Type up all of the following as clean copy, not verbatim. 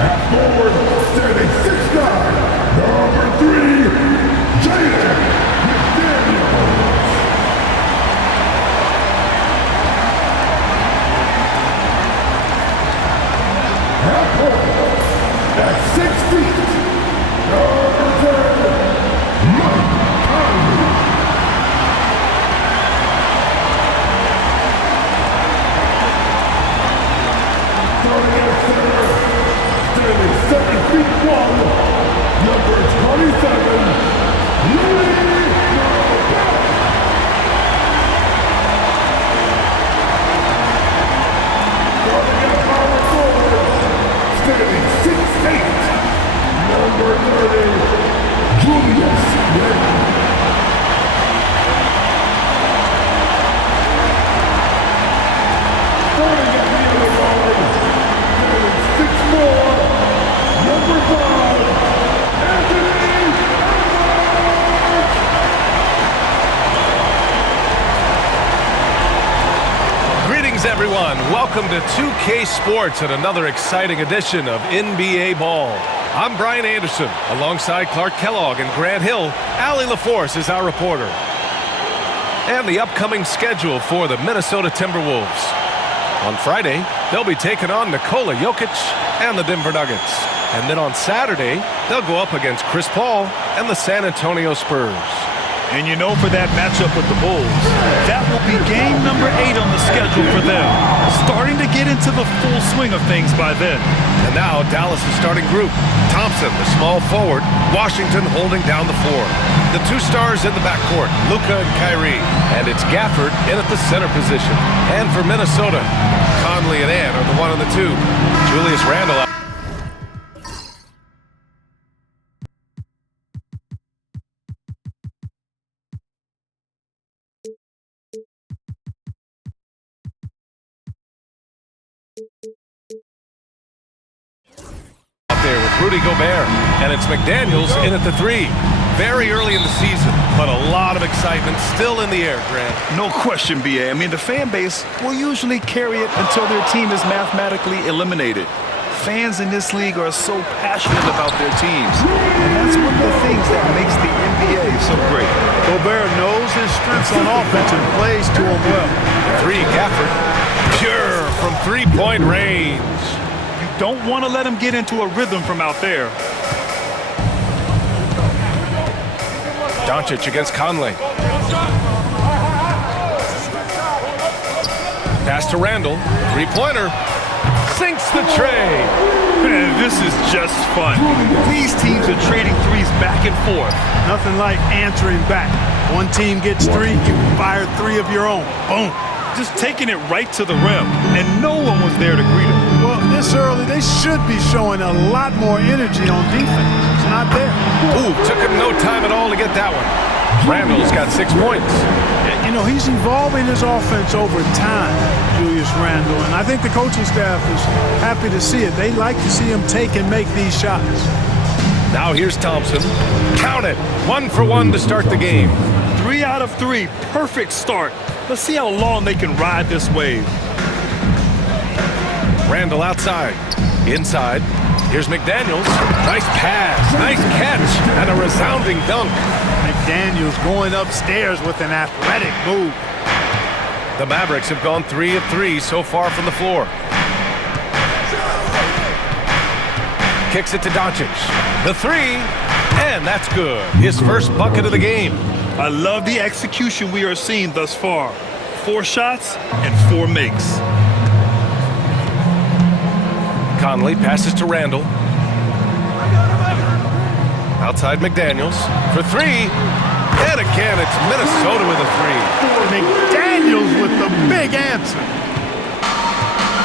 At forward, standing 6'9", number 3, Jaden McDaniels. At point, at 6 feet, number 10, Mike Conley. Starting at center, standing 7 feet 1, number 27, Louis. Starting at power forward, standing 6'8", number 30, Julius Randle. Starting at the other guard, standing 6'4", number 5, Anthony Edwards. Greetings, everyone. Welcome to 2K Sports and another exciting edition of NBA Ball. I'm Brian Anderson, alongside Clark Kellogg and Grant Hill. Allie LaForce is our reporter. And the upcoming schedule for the Minnesota Timberwolves. On Friday, they'll be taking on Nikola Jokic and the Denver Nuggets. And then on Saturday, they'll go up against Chris Paul and the San Antonio Spurs. And you know, for that matchup with the Bulls, that will be game number 8 on the schedule for them. Starting to get into the full swing of things by then. And now Dallas' starting group. Thompson, the small forward. Washington holding down the floor. The two stars in the backcourt, Luka and Kyrie. And it's Gafford in at the center position. And for Minnesota, Conley and Ant are the 1 and the 2. Julius Randle out there with Rudy Gobert. And it's McDaniels in at the 3. Very early in the season, but a lot of excitement still in the air, Grant. No question, B.A. I mean, the fan base will usually carry it until their team is mathematically eliminated. Fans in this league are so passionate about their teams. And that's one of the things that makes the NBA so great. Gobert knows his strengths on offense and plays to them well. 3, Gafford. Pure from three-point range. You don't want to let him get into a rhythm from out there. Doncic against Conley. Pass to Randle. Three-pointer. Sinks the tray. Man, this is just fun. These teams are trading threes back and forth. Nothing like answering back. One team gets 3, you fire 3 of your own. Boom. Just taking it right to the rim, and no one was there to greet him. Well, this early, they should be showing a lot more energy on defense. It's not there. Ooh, took him no time at all to get that one. Randle's got 6 points. You know, he's evolving his offense over time, Julius Randle, and I think the coaching staff is happy to see it. They like to see him take and make these shots. Now here's Thompson. Count it. 1 for 1 to start the game. 3 out of 3. Perfect start. Let's see how long they can ride this wave. Randle outside. Inside. Here's McDaniels. Nice pass. Nice catch. And a resounding dunk. McDaniels going upstairs with an athletic move. The Mavericks have gone 3 of 3 so far from the floor. Kicks it to Doncic. The 3. And that's good. His first bucket of the game. I love the execution we are seeing thus far. 4 shots and 4 makes. Conley passes to Randle. Outside McDaniels for 3. And again, it's Minnesota with a 3. McDaniels with the big answer.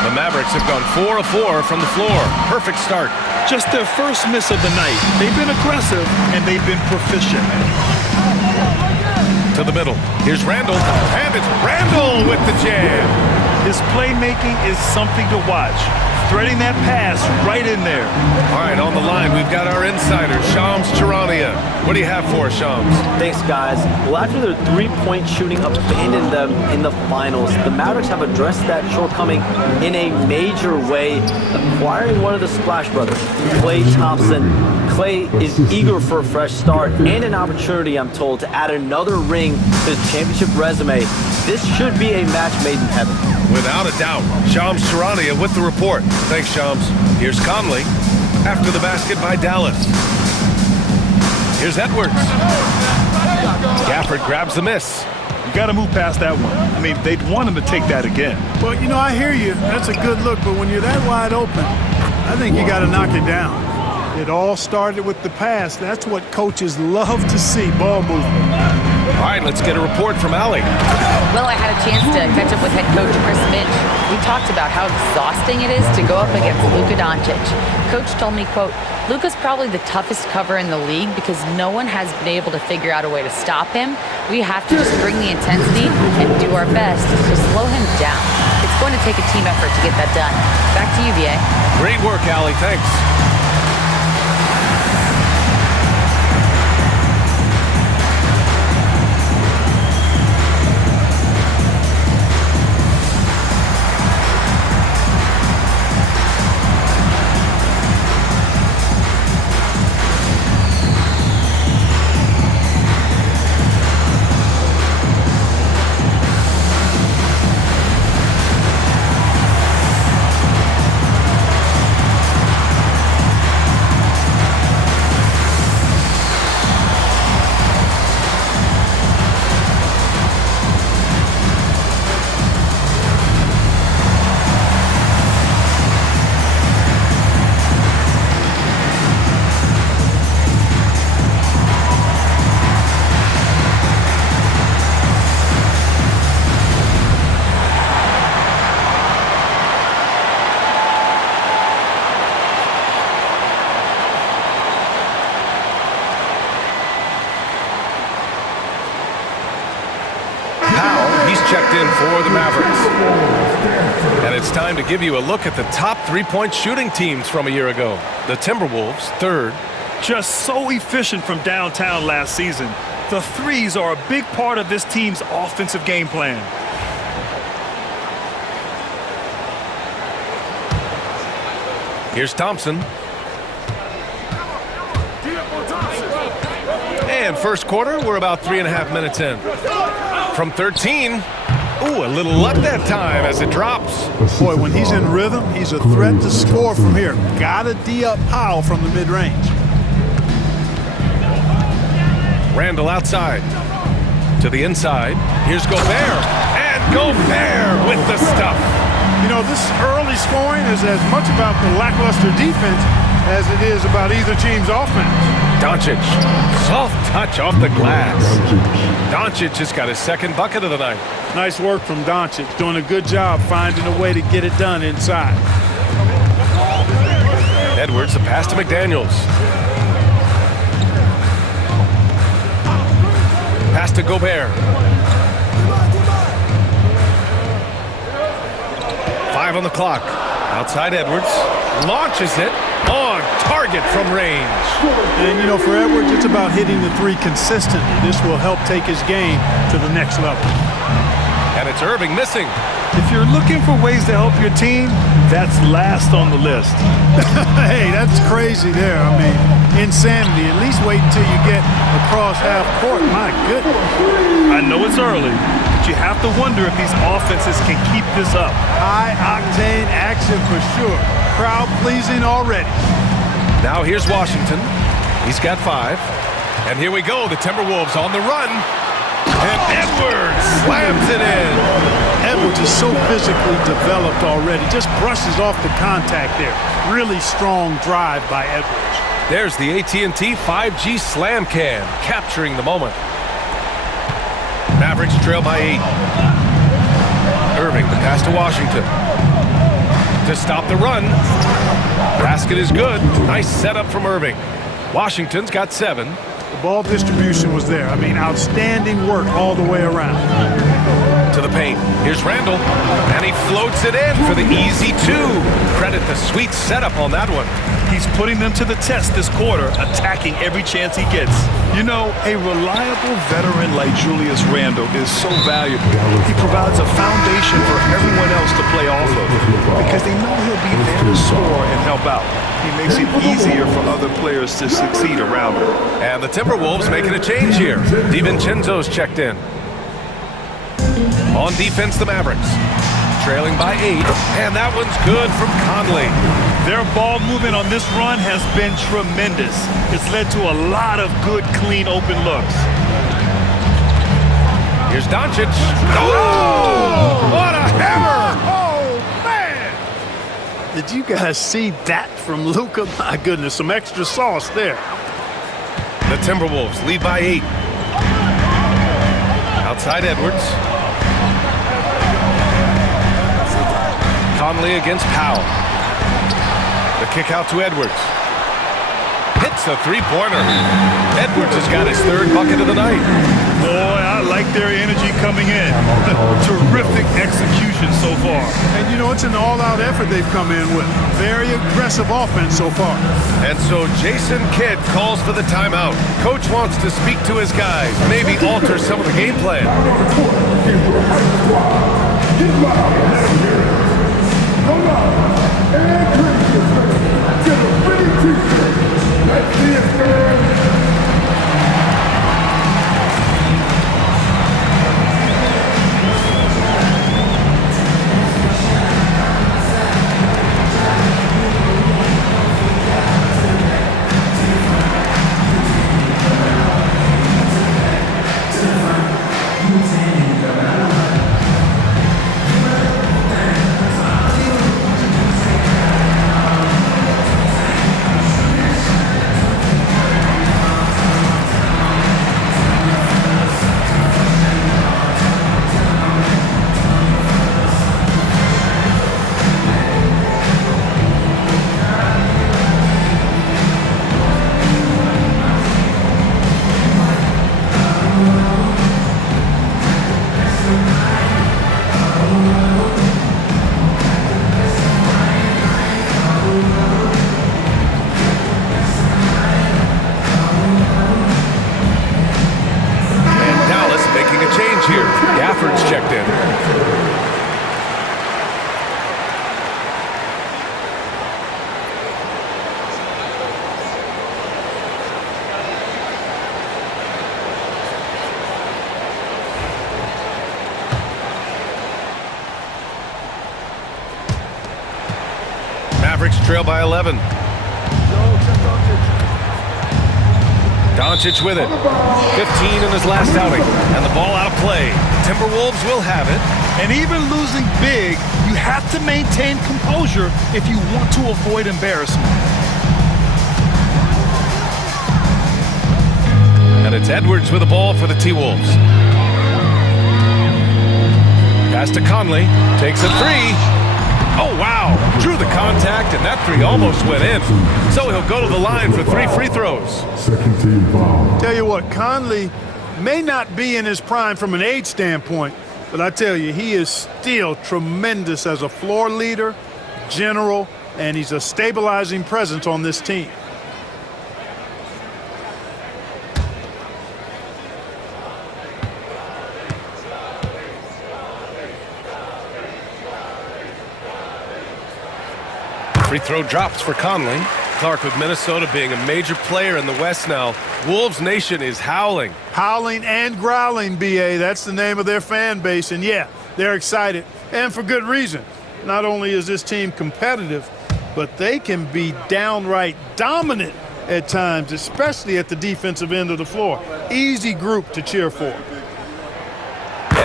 The Mavericks have gone 4 of 4 from the floor. Perfect start. Just their first miss of the night. They've been aggressive and they've been proficient. To the middle. Here's Randle. And it's Randle with the jam. His playmaking is something to watch. threading that pass right in there. All right, on the line, we've got our insider, Shams Charania. What do you have for us, Shams? Thanks, guys. Well, after their three-point shooting abandoned them in the finals, the Mavericks have addressed that shortcoming in a major way, acquiring one of the Splash Brothers, Klay Thompson. Klay is eager for a fresh start and an opportunity, I'm told, to add another ring to his championship resume. This should be a match made in heaven. Without a doubt. Shams Charania with the report. Thanks, Shams. Here's Conley after the basket by Dallas. Here's Edwards. Gafford grabs the miss. You got to move past that one. I mean, they'd want him to take that again. Well, you know, I hear you. That's a good look, but when you're that wide open, I think you got to knock it down. It all started with the pass. That's what coaches love to see, ball movement. All right, let's get a report from Allie. Well, I had a chance to catch up with head coach Chris Finch. We talked about how exhausting it is to go up against Luka Doncic. Coach told me, quote, Luka's probably the toughest cover in the league because no one has been able to figure out a way to stop him. We have to just bring the intensity and do our best to slow him down. It's going to take a team effort to get that done. Back to you, VA. Great work, Allie. Thanks. Checked in for the Mavericks. And it's time to give you a look at the top three-point shooting teams from a year ago. The Timberwolves, third. Just so efficient from downtown last season. The threes are a big part of this team's offensive game plan. Here's Thompson. And first quarter, we're about 3.5 minutes in. From 13, ooh, a little luck that time as it drops. Boy, when he's in rhythm, he's a threat to score from here. Gotta D-up Powell from the mid-range. Randall outside to the inside. Here's Gobert, and Gobert with the stuff. You know, this early scoring is as much about the lackluster defense as it is about either team's offense. Doncic, soft touch off the glass. Doncic just got his second bucket of the night. Nice work from Doncic, doing a good job finding a way to get it done inside. Edwards, the pass to McDaniels. Pass to Gobert. 5 on the clock. Outside Edwards. Launches it. On target from range. And, you know, for Edwards, it's about hitting the three consistently. This will help take his game to the next level. And it's Irving missing. If you're looking for ways to help your team, that's last on the list. Hey, that's crazy there. I mean, insanity. At least wait until you get across half court. My goodness. I know it's early, but you have to wonder if these offenses can keep this up. High-octane action for sure. Crowd pleasing already. Now here's Washington. He's got 5. And here we go. The Timberwolves on the run. And Edwards slams it in. Edwards is so physically developed already. Just brushes off the contact there. Really strong drive by Edwards. There's the AT&T 5G Slam Cam, capturing the moment. Mavericks trail by 8. Irving, the pass to Washington. To stop the run. Basket is good. Nice setup from Irving. Washington's got 7. The ball distribution was there. I mean, outstanding work all the way around. to the paint. Here's Randall, and he floats it in for the easy two. Credit the sweet setup on that one. He's putting them to the test this quarter, attacking every chance he gets. You know, a reliable veteran like Julius Randle is so valuable. He provides a foundation for everyone else to play off of because they know he'll be there to score and help out. He makes it easier for other players to succeed around him. And the Timberwolves making a change here. DiVincenzo's checked in. On defense, the Mavericks. Trailing by 8, and that one's good from Conley. Their ball movement on this run has been tremendous. It's led to a lot of good, clean, open looks. Here's Doncic. Oh! What a hammer! Oh, man! Did you guys see that from Luka? My goodness, some extra sauce there. The Timberwolves lead by 8. Outside Edwards. Conley against Powell. The kick out to Edwards. Hits a three-pointer. Edwards has got his 3rd bucket of the night. Boy, I like their energy coming in. Terrific execution so far. And you know, it's an all-out effort they've come in with. Very aggressive offense so far. And so Jason Kidd calls for the timeout. Coach wants to speak to his guys, maybe alter some of the game plan. Come on, and drink your face. Get a free t-shirt. Let's see it, man. Mavericks trail by 11. Doncic with it. 15 in his last outing. And the ball out of play. Timberwolves will have it. And even losing big, you have to maintain composure if you want to avoid embarrassment. And it's Edwards with the ball for the T-Wolves. Pass to Conley. Takes a three. Oh, wow. Drew the contact, and that three almost went in. So he'll go to the line for 3 free throws. Second team foul. Tell you what, Conley may not be in his prime from an age standpoint, but I tell you, he is still tremendous as a floor leader, general, and he's a stabilizing presence on this team. Free throw drops for Conley. Clark, with Minnesota being a major player in the West now, Wolves Nation is howling. Howling and growling, B.A. That's the name of their fan base. And, yeah, they're excited, and for good reason. Not only is this team competitive, but they can be downright dominant at times, especially at the defensive end of the floor. Easy group to cheer for.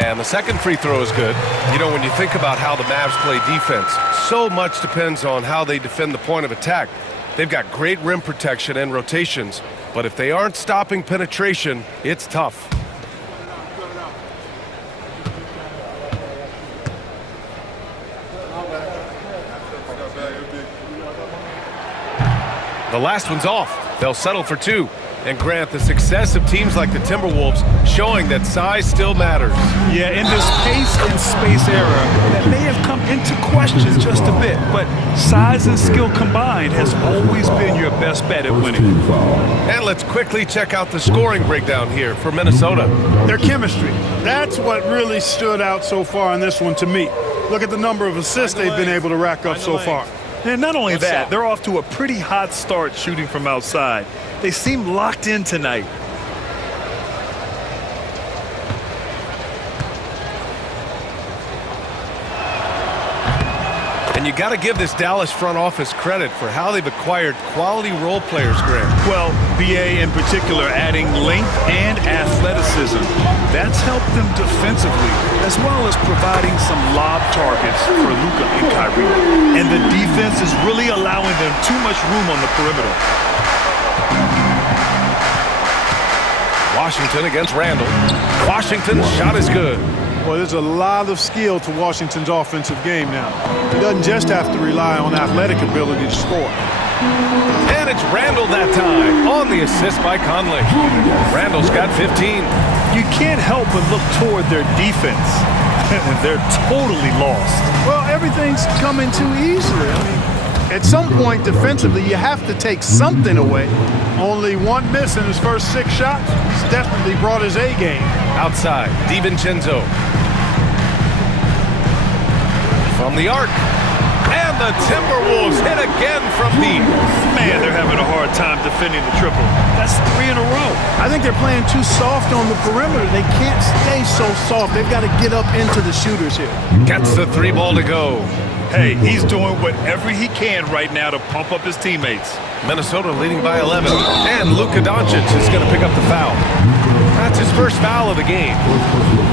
And the second free throw is good. You know, when you think about how the Mavs play defense, so much depends on how they defend the point of attack. They've got great rim protection and rotations, but if they aren't stopping penetration, it's tough. The last one's off. They'll settle for 2. And Grant, the success of teams like the Timberwolves showing that size still matters. Yeah, in this pace and space era, that may have come into question just a bit, but size and skill combined has always been your best bet at winning. And let's quickly check out the scoring breakdown here for Minnesota. Their chemistry. That's what really stood out so far in this one to me. Look at the number of assists they've been able to rack up so far. And not only that, they're off to a pretty hot start shooting from outside. They seem locked in tonight. And you got to give this Dallas front office credit for how they've acquired quality role players, Grant. Well, BA in particular adding length and athleticism. That's helped them defensively, as well as providing some lob targets for Luka and Kyrie. And the defense is really allowing them too much room on the perimeter. Washington against Randall. Washington's shot is good. Well, there's a lot of skill to Washington's offensive game now. He doesn't just have to rely on athletic ability to score. And it's Randall that time on the assist by Conley. Randall's got 15. You can't help but look toward their defense. They're totally lost. Well, everything's coming too easily. I mean, at some point defensively, you have to take something away. Only one miss in his first 6 shots. He's definitely brought his A game. Outside, DiVincenzo. From the arc. And the Timberwolves hit again from deep. Man, they're having a hard time defending the triple. That's 3 in a row. I think they're playing too soft on the perimeter. They can't stay so soft. They've got to get up into the shooters here. Gets the 3 ball to go. Hey, he's doing whatever he can right now to pump up his teammates. Minnesota leading by 11. And Luka Doncic is going to pick up the foul. That's his first foul of the game.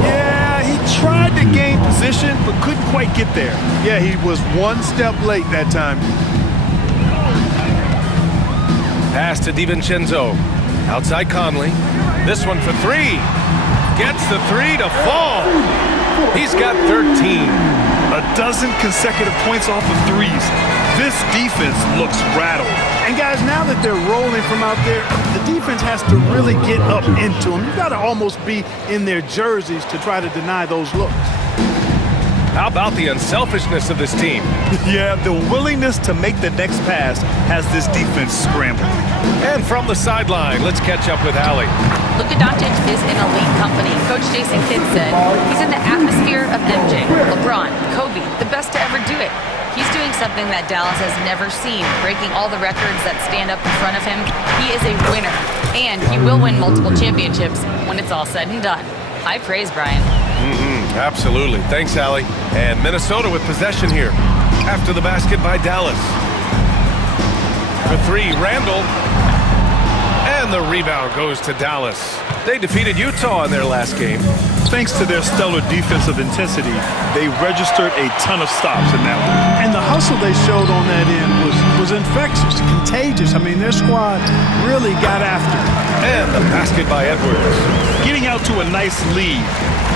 Yeah, he tried to gain position, but couldn't quite get there. Yeah, he was one step late that time. Pass to DiVincenzo. Outside Conley. This one for 3. Gets the 3 to fall. He's got 13. A dozen consecutive points off of threes. This defense looks rattled. And guys, now that they're rolling from out there, the defense has to really get up into them. You've got to almost be in their jerseys to try to deny those looks. How about the unselfishness of this team? Yeah, the willingness to make the next pass has this defense scrambled. And from the sideline, let's catch up with Allie. Luka Doncic is in elite company. Coach Jason Kidd said he's in the atmosphere of MJ, LeBron, Kobe, the best to ever do it. He's doing something that Dallas has never seen, breaking all the records that stand up in front of him. He is a winner, and he will win multiple championships when it's all said and done. High praise, Brian. Absolutely. Thanks, Allie. And Minnesota with possession here after the basket by Dallas. For 3, Randall. And the rebound goes to Dallas. They defeated Utah in their last game. Thanks to their stellar defensive intensity, they registered a ton of stops in that one. And the hustle they showed on that end was infectious, contagious. I mean, their squad really got after it. And the basket by Edwards. Getting out to a nice lead.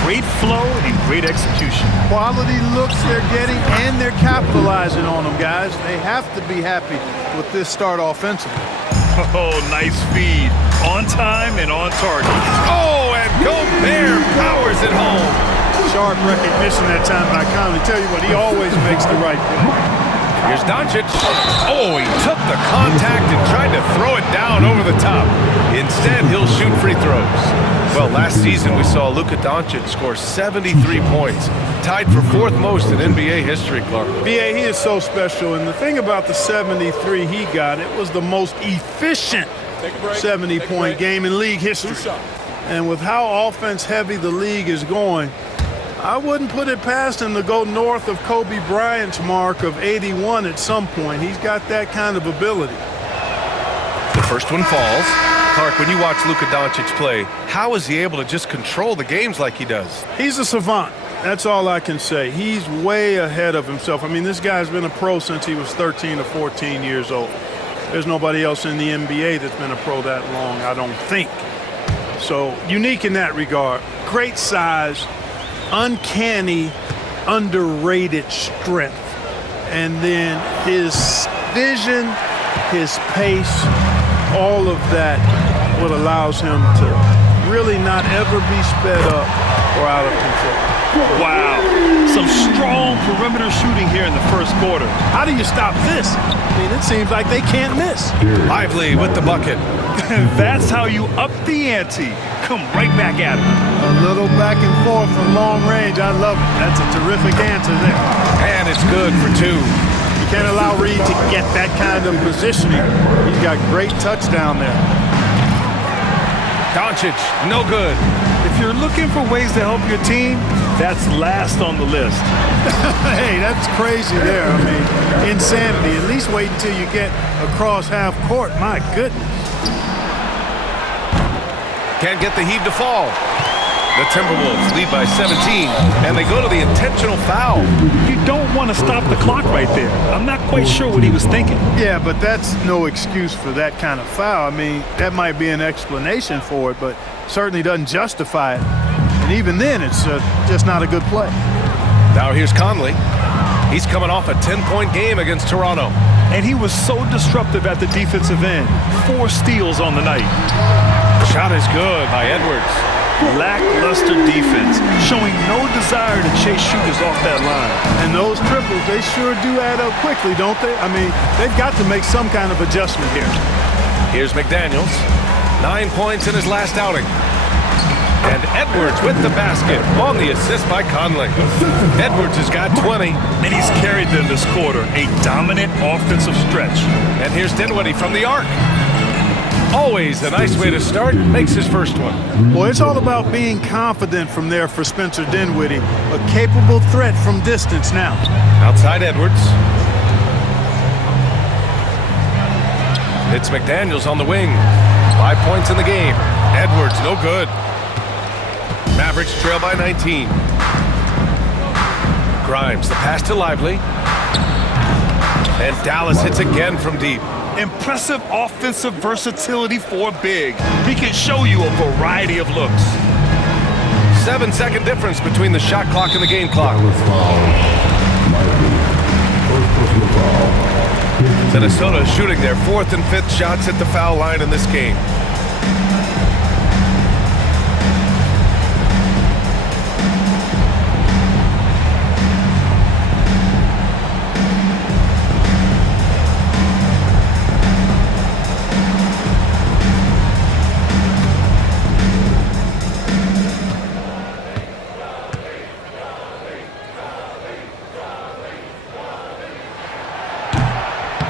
Great flow and great execution. Quality looks they're getting, and they're capitalizing on them, guys. They have to be happy with this start offensively. Oh, nice feed. On time and on target. Oh, and Gobert powers it home. Sharp recognition that time by Conley. Tell you what, he always makes the right play. Here's Doncic. Oh, he took the contact and tried to throw it down over the top. Instead, he'll shoot free throws. Well, last season we saw Luka Doncic score 73 points, tied for 4th most in NBA history, Clark. B.A., he is so special, and the thing about the 73 he got, it was the most efficient 70-point game in league history. And with how offense-heavy the league is going, I wouldn't put it past him to go north of Kobe Bryant's mark of 81 at some point. He's got that kind of ability. The first one falls. Clark, when you watch Luka Doncic play, how is he able to just control the games like he does? He's a savant. That's all I can say. He's way ahead of himself. I mean, this guy's been a pro since he was 13 or 14 years old. There's nobody else in the NBA that's been a pro that long, I don't think. So, unique in that regard. Great size, uncanny, underrated strength. And then his vision, his pace, all of that what allows him to really not ever be sped up or out of control. Wow, some strong perimeter shooting here in the first quarter. How do you stop this? I mean, it seems like they can't miss. Lively with the bucket. That's how you up the ante. Come right back at him. A little back and forth from long range. I love it. That's a terrific answer there. And it's good for two. You can't allow Reed to get that kind of positioning. He's got great touch down there. Doncic, no good. If you're looking for ways to help your team, that's last on the list. Hey, that's crazy there. I mean, insanity. At least wait until you get across half court. My goodness. Can't get the heave to fall. The Timberwolves lead by 17, and they go to the intentional foul. You don't want to stop the clock right there. I'm not quite sure what he was thinking. Yeah, but that's no excuse for that kind of foul. I mean, that might be an explanation for it, but certainly doesn't justify it. And even then, it's just not a good play. Now here's Conley. He's coming off a 10-point game against Toronto. And he was so disruptive at the defensive end. 4 steals on the night. Shot is good by Edwards. Lackluster defense, showing no desire to chase shooters off that line. And those triples, they sure do add up quickly, don't they? I mean, they've got to make some kind of adjustment here. Here's McDaniels. 9 points in his last outing. And Edwards with the basket on the assist by Conley. Edwards has got 20. And he's carried them this quarter, a dominant offensive stretch. And here's Dinwiddie from the arc. Always a nice way to start, makes his first one. Well, it's all about being confident from there for Spencer Dinwiddie. A capable threat from distance now. Outside Edwards. It's McDaniels on the wing. 5 points in the game. Edwards, no good. Mavericks trail by 19. Grimes, the pass to Lively. And Dallas hits again from deep. Impressive offensive versatility for big. He can show you a variety of looks. 7-second difference between the shot clock and the game clock. Minnesota shooting their 4th and 5th shots at the foul line in this game.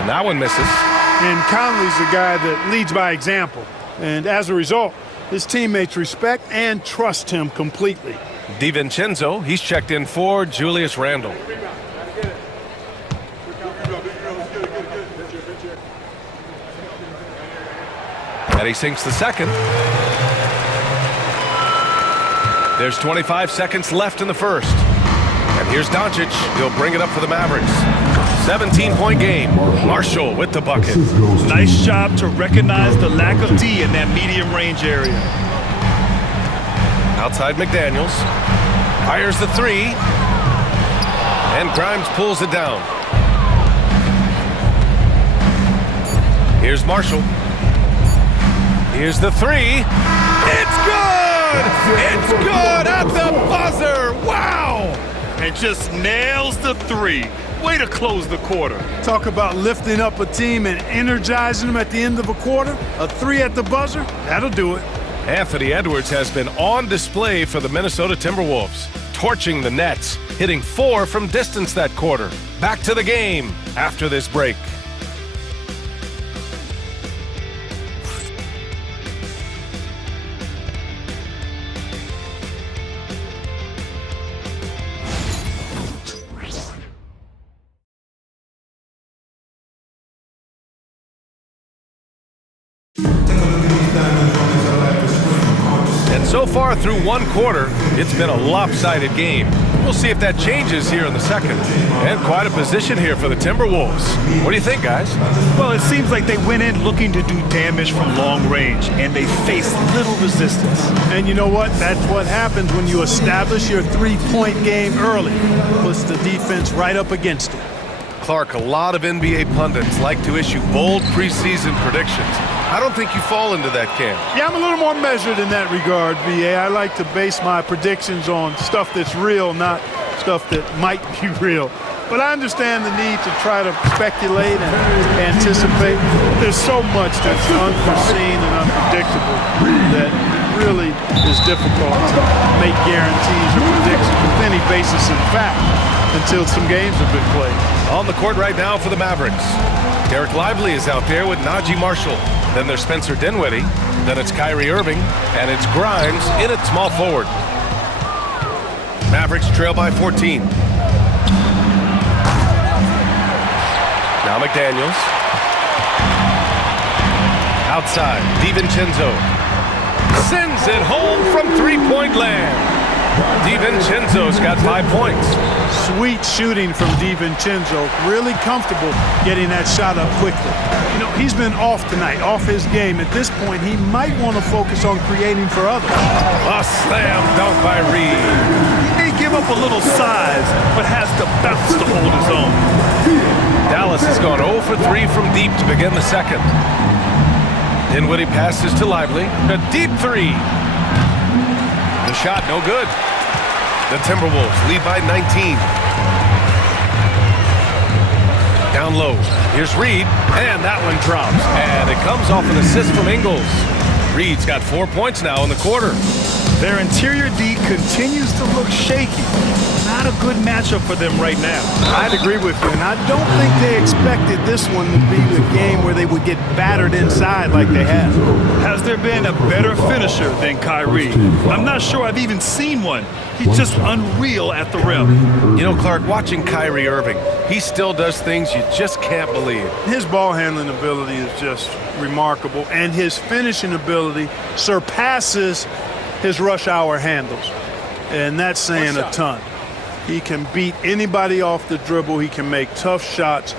That one misses. And Conley's the guy that leads by example. And as a result, his teammates respect and trust him completely. DiVincenzo, he's checked in for Julius Randle. And he sinks the second. There's 25 seconds left in the first. And here's Doncic. He'll bring it up for the Mavericks. 17-point game. Marshall with the bucket. Nice job to recognize the lack of D in that medium range area. Outside McDaniels. Fires the 3. And Grimes pulls it down. Here's Marshall. Here's the 3. It's good! It's good at the buzzer! Wow! And just nails the 3. Way to close the quarter. Talk about lifting up a team and energizing them at the end of a quarter. A 3 at the buzzer, that'll do it. Anthony Edwards has been on display for the Minnesota Timberwolves, torching the Nets, hitting 4 from distance that quarter. Back to the game after this break. So far through one quarter, it's been a lopsided game. We'll see if that changes here in the second. And quite a position here for the Timberwolves. What do you think, guys? Well, it seems like they went in looking to do damage from long range, and they faced little resistance. And you know what? That's what happens when you establish your 3-point game early. Puts the defense right up against it. Clark, a lot of NBA pundits like to issue bold preseason predictions. I don't think you fall into that camp. Yeah, I'm a little more measured in that regard, BA. I like to base my predictions on stuff that's real, not stuff that might be real. But I understand the need to try to speculate and anticipate. There's so much that's unforeseen and unpredictable that it really is difficult to make guarantees or predictions with any basis in fact until some games have been played. On the court right now for the Mavericks, Derek Lively is out there with Najee Marshall. Then there's Spencer Dinwiddie. Then it's Kyrie Irving. And it's Grimes in at small forward. Mavericks trail by 14. Now McDaniels. Outside, DiVincenzo. Sends it home from three-point land. DiVincenzo's got 5 points. Sweet shooting from DiVincenzo. Really comfortable getting that shot up quickly. You know, he's been off tonight, off his game. At this point, he might want to focus on creating for others. A slam dunk by Reed. He may give up a little size, but has the bounce to hold his own. Dallas has gone 0 for 3 from deep to begin the second. Dinwiddie passes to Lively. A deep three. The shot no good. The Timberwolves lead by 19. Down low. Here's Reed, and that one drops. And it comes off an assist from Ingles. Reed's got 4 points now in the quarter. Their interior D continues to look shaky. Not a good matchup for them right now. I'd agree with you, and I don't think they expected this one to be the game where they would get battered inside like they have. Has there been a better finisher than Kyrie? I'm not sure I've even seen one. He's just unreal at the rim. You know, Clark, watching Kyrie Irving, he still does things you just can't believe. His ball handling ability is just remarkable, and his finishing ability surpasses his rush hour handles. And that's saying a ton. He can beat anybody off the dribble. He can make tough shots.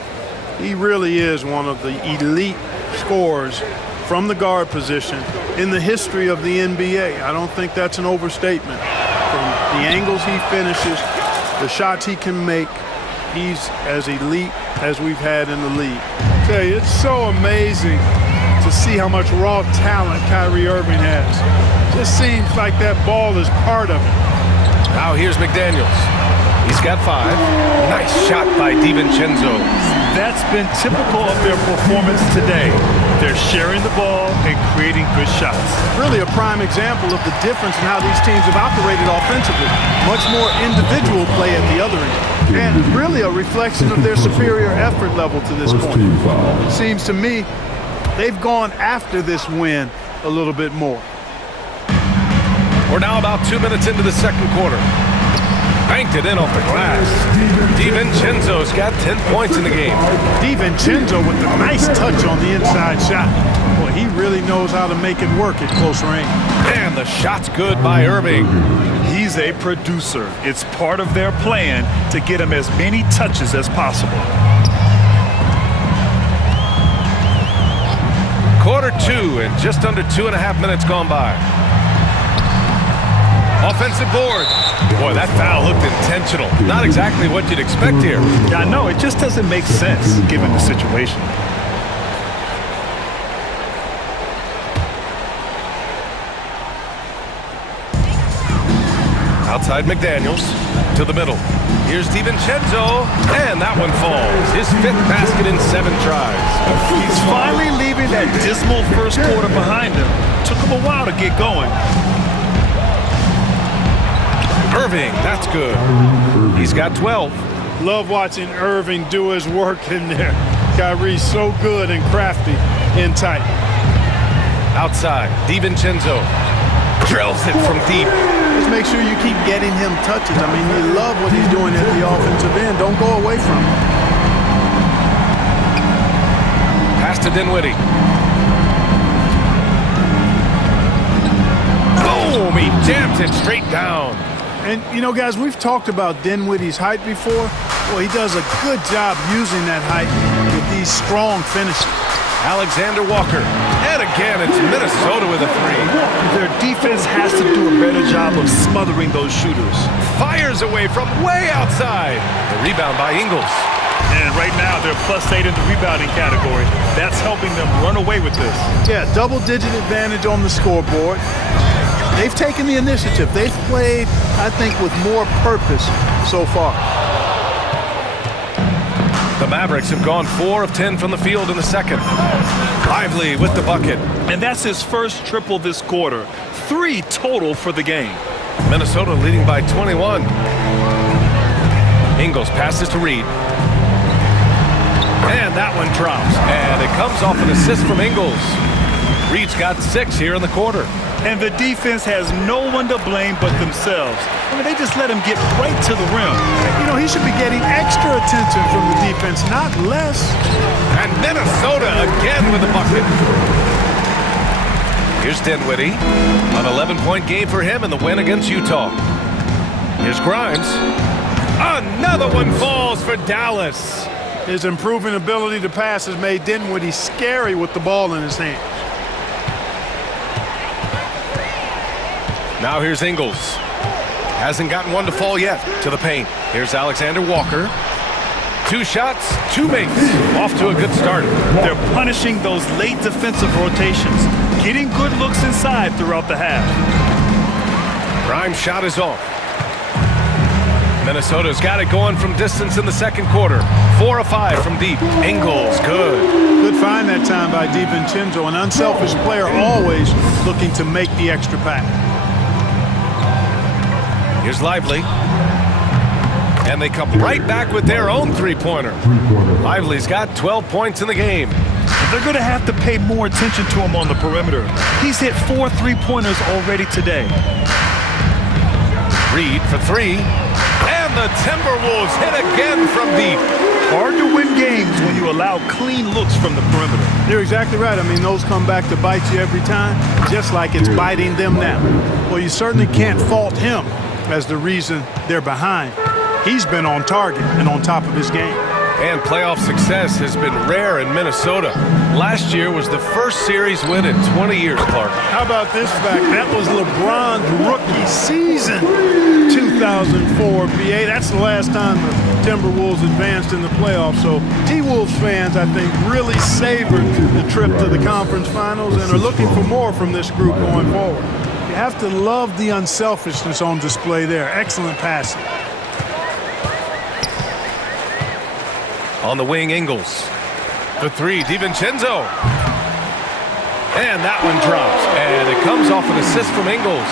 He really is one of the elite scorers from the guard position in the history of the NBA. I don't think that's an overstatement. From the angles he finishes, the shots he can make, he's as elite as we've had in the league. I tell you, it's so amazing to see how much raw talent Kyrie Irving has. Just seems like that ball is part of it. Now here's McDaniels. He's got 5. Nice shot by DiVincenzo. That's been typical of their performance today. They're sharing the ball and creating good shots. Really a prime example of the difference in how these teams have operated offensively. Much more individual play at the other end. And really a reflection of their superior effort level to this point. It seems to me they've gone after this win a little bit more. We're now about 2 minutes into the second quarter. Banked it in off the glass. DiVincenzo's got 10 points in the game. DiVincenzo with a nice touch on the inside shot. Boy, he really knows how to make it work at close range. And the shot's good by Irving. He's a producer. It's part of their plan to get him as many touches as possible. Quarter 2 and just under 2.5 minutes gone by. Offensive board. Boy, that foul looked intentional. Not exactly what you'd expect here. Yeah, I know. It just doesn't make sense given the situation. Outside McDaniels to the middle. Here's DiVincenzo, and that one falls. His 5th basket in 7 tries. He's finally leaving that dismal first quarter behind him. Took him a while to get going. Irving, that's good. He's got 12. Love watching Irving do his work in there. Kyrie's so good and crafty in tight. Outside, DiVincenzo drills it from deep. Just make sure you keep getting him touches. I mean, you love what he's doing at the offensive end. Don't go away from him. Pass to Dinwiddie. Boom! He jams it straight down. And, you know, guys, we've talked about Dinwiddie's height before. Well, he does a good job using that height with these strong finishes. Alexander Walker. And again, it's Minnesota with a 3. Their defense has to do a better job of smothering those shooters. Fires away from way outside. The rebound by Ingles. And right now, they're +8 in the rebounding category. That's helping them run away with this. Yeah, double-digit advantage on the scoreboard. They've taken the initiative. They've played, I think, with more purpose so far. The Mavericks have gone 4 of 10 from the field in the second. Lively with the bucket. And that's his first triple this quarter. 3 total for the game. Minnesota leading by 21. Ingles passes to Reed. And that one drops. And it comes off an assist from Ingles. Reed's got 6 here in the quarter. And the defense has no one to blame but themselves. I mean, they just let him get right to the rim. You know, he should be getting extra attention from the defense, not less. And Minnesota again with the bucket. Here's Dinwiddie. An 11-point game for him in the win against Utah. Here's Grimes. Another one falls for Dallas. His improving ability to pass has made Dinwiddie scary with the ball in his hand. Now here's Ingles. Hasn't gotten one to fall yet to the paint. Here's Alexander Walker. 2 shots, 2 makes. Off to a good start. They're punishing those late defensive rotations, getting good looks inside throughout the half. Grimes' shot is off. Minnesota's got it going from distance in the second quarter. 4 of 5 from deep. Ingles, good. Good find that time by DiVincenzo, an unselfish player always looking to make the extra pass. Here's Lively. And they come right back with their own three-pointer. Lively's got 12 points in the game. They're going to have to pay more attention to him on the perimeter. He's hit 4 3-pointers already today. Reed for 3. And the Timberwolves hit again from deep. Hard to win games when you allow clean looks from the perimeter. You're exactly right. I mean, those come back to bite you every time, just like it's biting them now. Well, you certainly can't fault him as the reason they're behind. He's been on target and on top of his game. And playoff success has been rare in Minnesota. Last year was the first series win in 20 years, Clark. How about this fact? That was LeBron's rookie season, 2004 BA. That's the last time the Timberwolves advanced in the playoffs. So T-Wolves fans, I think, really savored the trip to the conference finals and are looking for more from this group going forward. You have to love the unselfishness on display there. Excellent passing. On the wing, Ingles. For 3, DiVincenzo. And that one drops. And it comes off an assist from Ingles.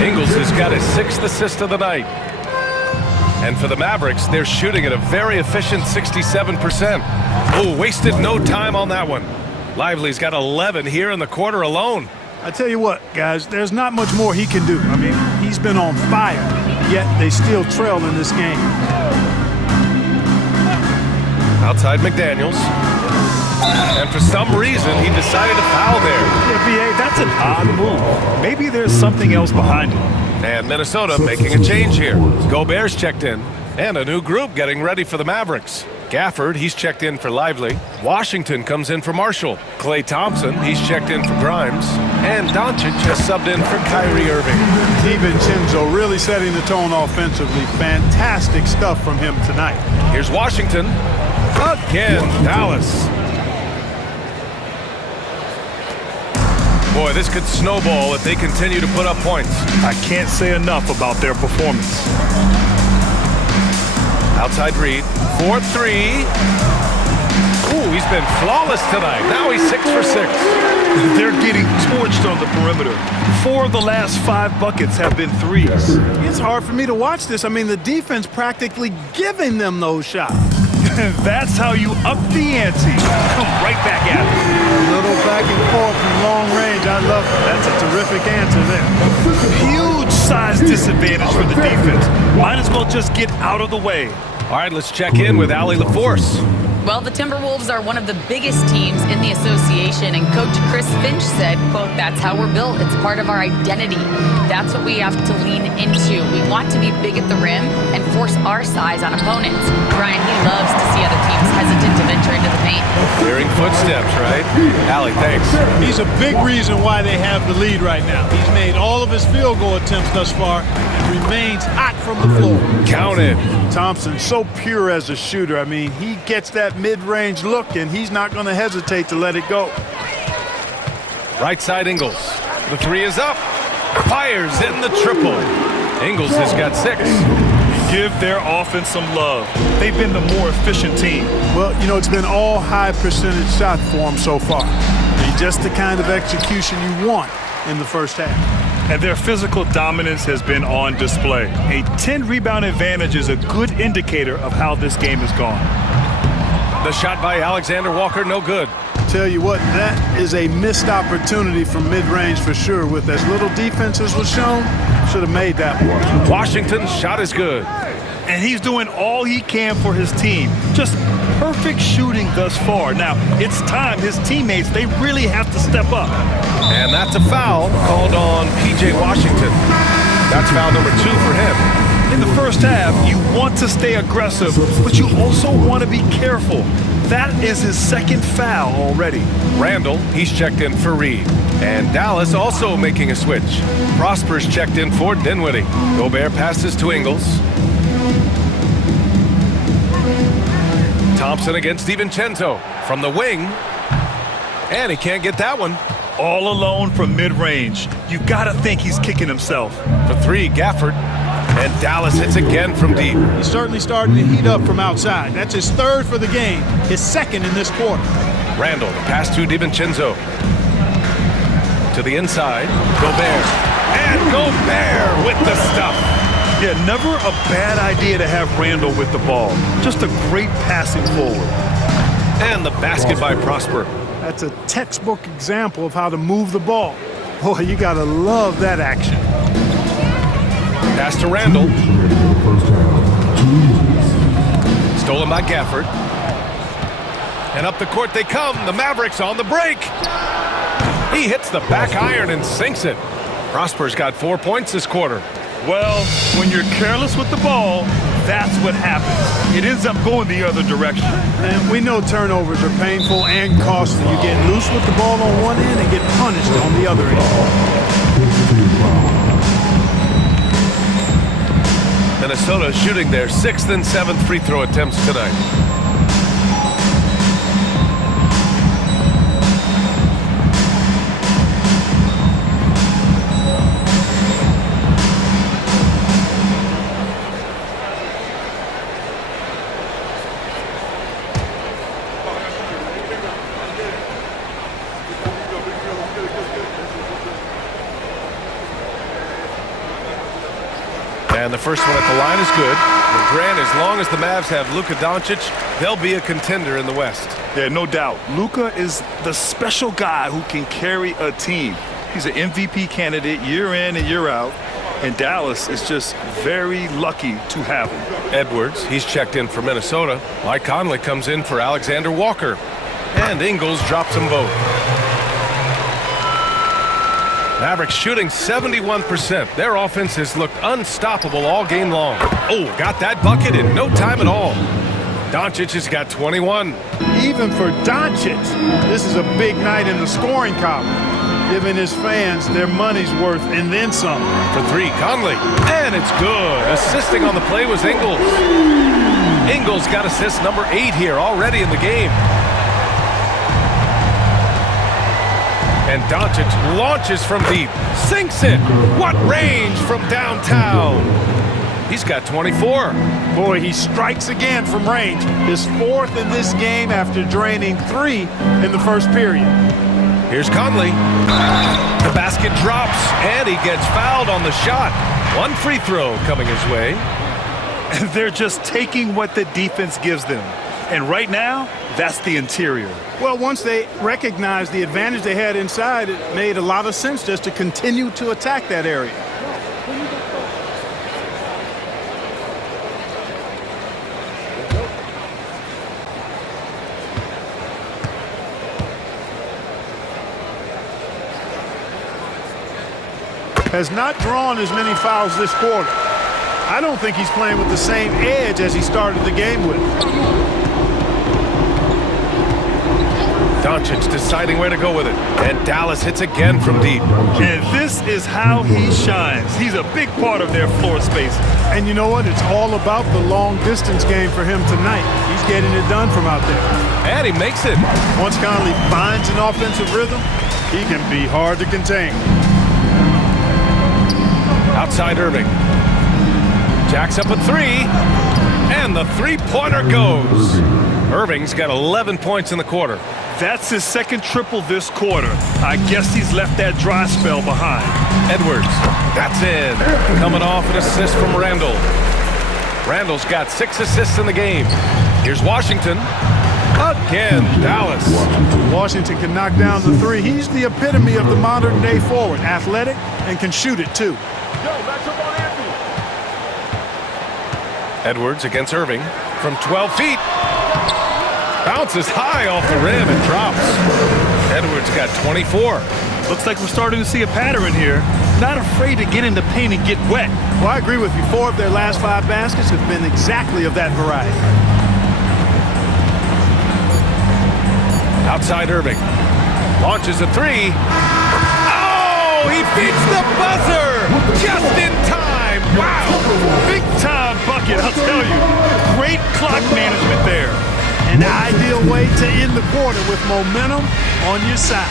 Ingles has got his 6th assist of the night. And for the Mavericks, they're shooting at a very efficient 67%. Oh, wasted no time on that one. Lively's got 11 here in the quarter alone. I tell you what, guys, there's not much more he can do. I mean, he's been on fire, yet they still trail in this game. Outside McDaniels. And for some reason, he decided to foul there. Yeah, BA, that's an odd move. Maybe there's something else behind it. And Minnesota making a change here. Gobert's checked in. And a new group getting ready for the Mavericks. Gafford, he's checked in for Lively. Washington comes in for Marshall. Klay Thompson, he's checked in for Grimes. And Doncic has subbed in for Kyrie Irving. DiVincenzo really setting the tone offensively. Fantastic stuff from him tonight. Here's Washington. Again, Dallas. Boy, this could snowball if they continue to put up points. I can't say enough about their performance. Outside Reed. 4-3. Ooh, he's been flawless tonight. Now he's 6 for 6. They're getting torched on the perimeter. 4 of the last 5 buckets have been threes. It's hard for me to watch this. I mean, the defense practically giving them those shots. That's how you up the ante. Come right back at it. A little back and forth from long range. I love it. That's a terrific answer there. Huge size disadvantage for the defense. Might as well just get out of the way. All right, let's check in with Allie LaForce. Well, the Timberwolves are one of the biggest teams in the association, and Coach Chris Finch said, quote, "That's how we're built. It's part of our identity. That's what we have to lean into. We want to be big at the rim and force our size on opponents." Brian, he loves to see other teams hesitant to venture into the paint. Hearing footsteps, right? Allie, thanks. He's a big reason why they have the lead right now. He's made all of his field goal attempts thus far and remains hot from the floor. Count it. Thompson, so pure as a shooter. I mean, he gets that mid-range look, and he's not going to hesitate to let it go. Right side Ingles. The three is up. Fires in the triple. Ingles has got 6. Give their offense some love. They've been the more efficient team. Well, you know, it's been all high percentage shots for him so far. I mean, just the kind of execution you want in the first half. And their physical dominance has been on display. A 10-rebound advantage is a good indicator of how this game has gone. The shot by Alexander Walker, no good. Tell you what, that is a missed opportunity from mid-range for sure. With as little defense as was shown, should have made that one. Washington's shot is good. And he's doing all he can for his team. Just perfect shooting thus far. Now, it's time his teammates, they really have to step up. And that's a foul called on P.J. Washington. That's foul number 2 for him. In the first half, you want to stay aggressive, but you also want to be careful. That is his second foul already. Randall, he's checked in for Reed. And Dallas also making a switch. Prosper's checked in for Dinwiddie. Gobert passes to Ingles. Thompson against DiVincenzo from the wing. And he can't get that one. All alone from mid-range. You got to think he's kicking himself. For 3, Gafford. And Dallas hits again from deep. He's certainly starting to heat up from outside. That's his 3rd for the game, his 2nd in this quarter. Randall, the pass to DiVincenzo. To the inside, Gobert. And Gobert with the stuff. Yeah, never a bad idea to have Randall with the ball. Just a great passing forward. And the basket by Prosper. That's a textbook example of how to move the ball. Boy, you got to love that action. Pass to Randall. Stolen by Gafford. And up the court they come. The Mavericks on the break. He hits the back iron and sinks it. Prosper's got 4 points this quarter. Well, when you're careless with the ball, that's what happens. It ends up going the other direction. And we know turnovers are painful and costly. You get loose with the ball on one end and get punished on the other end. Minnesota shooting their 6th and 7th free throw attempts tonight. And the first one at the line is good. But Grant, as long as the Mavs have Luka Doncic, they'll be a contender in the West. Yeah, no doubt. Luka is the special guy who can carry a team. He's an MVP candidate year in and year out. And Dallas is just very lucky to have him. Edwards, he's checked in for Minnesota. Mike Conley comes in for Alexander Walker. And Ingles drops them both. Mavericks shooting 71%. Their offense has looked unstoppable all game long. Oh, got that bucket in no time at all. Doncic has got 21. Even for Doncic, this is a big night in the scoring column, giving his fans their money's worth and then some. For 3, Conley. And it's good. Assisting on the play was Ingles. Ingles got assist number 8 here already in the game. And Doncic launches from deep, sinks it. What range from downtown? He's got 24. Boy, he strikes again from range. His 4th in this game after draining 3 in the first period. Here's Conley. The basket drops, and he gets fouled on the shot. 1 free throw coming his way. And they're just taking what the defense gives them. And right now, that's the interior. Well, once they recognized the advantage they had inside, it made a lot of sense just to continue to attack that area. has not drawn as many fouls this quarter. I don't think he's playing with the same edge as he started the game with. Doncic deciding where to go with it. And Dallas hits again from deep. And this is how he shines. He's a big part of their floor space. And you know what? It's all about the long distance game for him tonight. He's getting it done from out there. And he makes it. Once Conley finds an offensive rhythm, he can be hard to contain. Outside Irving. Jacks up a three. And the three-pointer goes. Irving's got 11 points in the quarter. That's his second triple this quarter. I guess he's left that dry spell behind. Edwards, that's in. Coming off an assist from Randall. Randall's got 6 assists in the game. Here's Washington. Again, Dallas. Washington can knock down the three. He's the epitome of the modern-day forward. Athletic and can shoot it, too. Edwards against Irving from 12 feet. Bounces high off the rim and drops. Edwards got 24. Looks like we're starting to see a pattern here. Not afraid to get in the paint and get wet. Well, I agree with you. 4 of their last 5 baskets have been exactly of that variety. Outside Irving. Launches a three. Oh, he beats the buzzer just in time. Wow. Big time bucket, I'll tell you. Great clock management there. An ideal way to end the quarter with momentum on your side.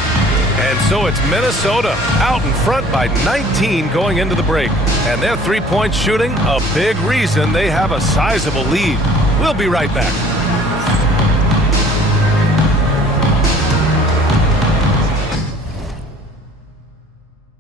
And so it's Minnesota out in front by 19 going into the break. And their three-point shooting, a big reason they have a sizable lead. We'll be right back.